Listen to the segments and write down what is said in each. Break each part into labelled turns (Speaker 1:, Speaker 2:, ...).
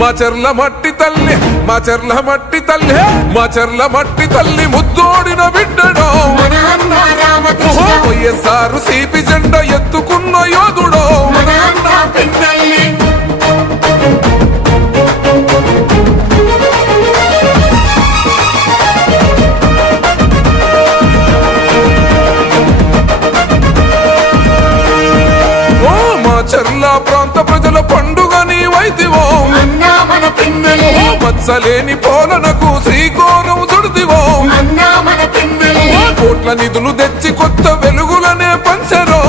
Speaker 1: మా చెర్ల మట్టి తల్లి మా చెర్ల మట్టి తల్లి మా చెర్ల మట్టి తల్లి ముద్దోడిన బిడ్డడో.
Speaker 2: అన్న
Speaker 1: వైఎస్ఆర్ సిపి జెండ ఎత్తుకున్న యోధుడో.
Speaker 2: మన
Speaker 1: చెర్ల ప్రాంత ప్రజల పండుగ నీ మత్సలేని పోలనకు శ్రీకోరం చుడిదివో. కోట్ల నిధులు తెచ్చి కొత్త వెలుగులనే పంచరో.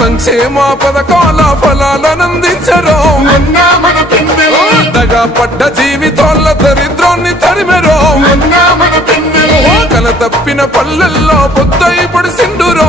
Speaker 1: సంక్షేమ పథకాల ఫలాలనందించరో. దగా పడ్డ జీవితాల దరిద్రాన్ని తరిమెరో. కల తప్పిన పల్లెల్లో పొద్దై పడిసిండురో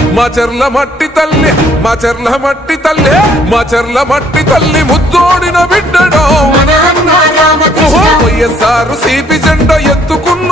Speaker 1: మా చెర్ల మట్టి తల్లి మా చెర్ల మట్టి తల్లి మా చెర్ల మట్టి తల్లి ముద్దోడిన బిడ్డడో. వైఎస్ఆర్ సిపి జెండ ఎత్తుకున్న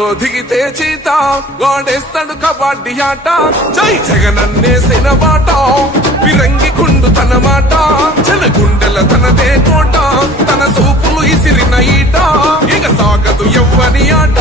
Speaker 1: ఆ దిగితే చీత. గోడేస్తాడు కబడ్డీ ఆట. జై జగనన్నేసిన బాట విరంగి కుండు తన మాట. జన గుండెల తనదే కోట. తన సూపులు ఇసిరిన ఈట. ఇక సాగదు ఎవ్వని ఆట.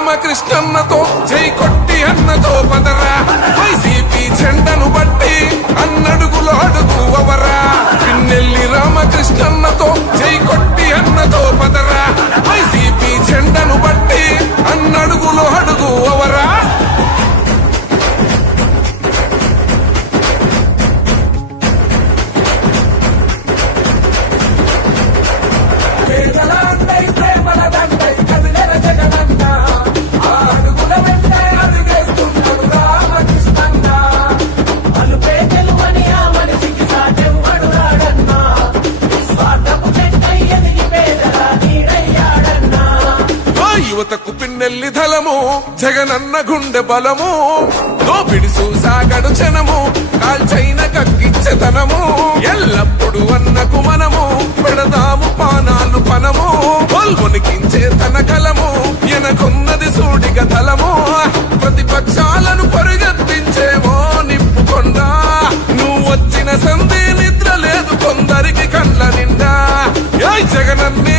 Speaker 1: రామకృష్ణన్నతో జై కొట్టి అన్నతో పదరా. వైసీపీ జెండను బట్టి అన్నడుగులో అడుగు అవరా బలము జగనన్న గుండె బలము దోపిడి సాగడు జనము కాల్చైన కక్కిచ్చతనము ఎల్లప్పుడు అన్నకు మనము పెడదాము పానాలు పనము పల్మునికించే తన కలము ఎనకున్నది సూడిగ తలము ప్రతిపక్షాలను పరుగెత్తించేమో నిప్పుకొండా నువ్వు వచ్చిన సంధి నిద్ర లేదు కొందరికి కళ్ళ నిండా. జగనన్నే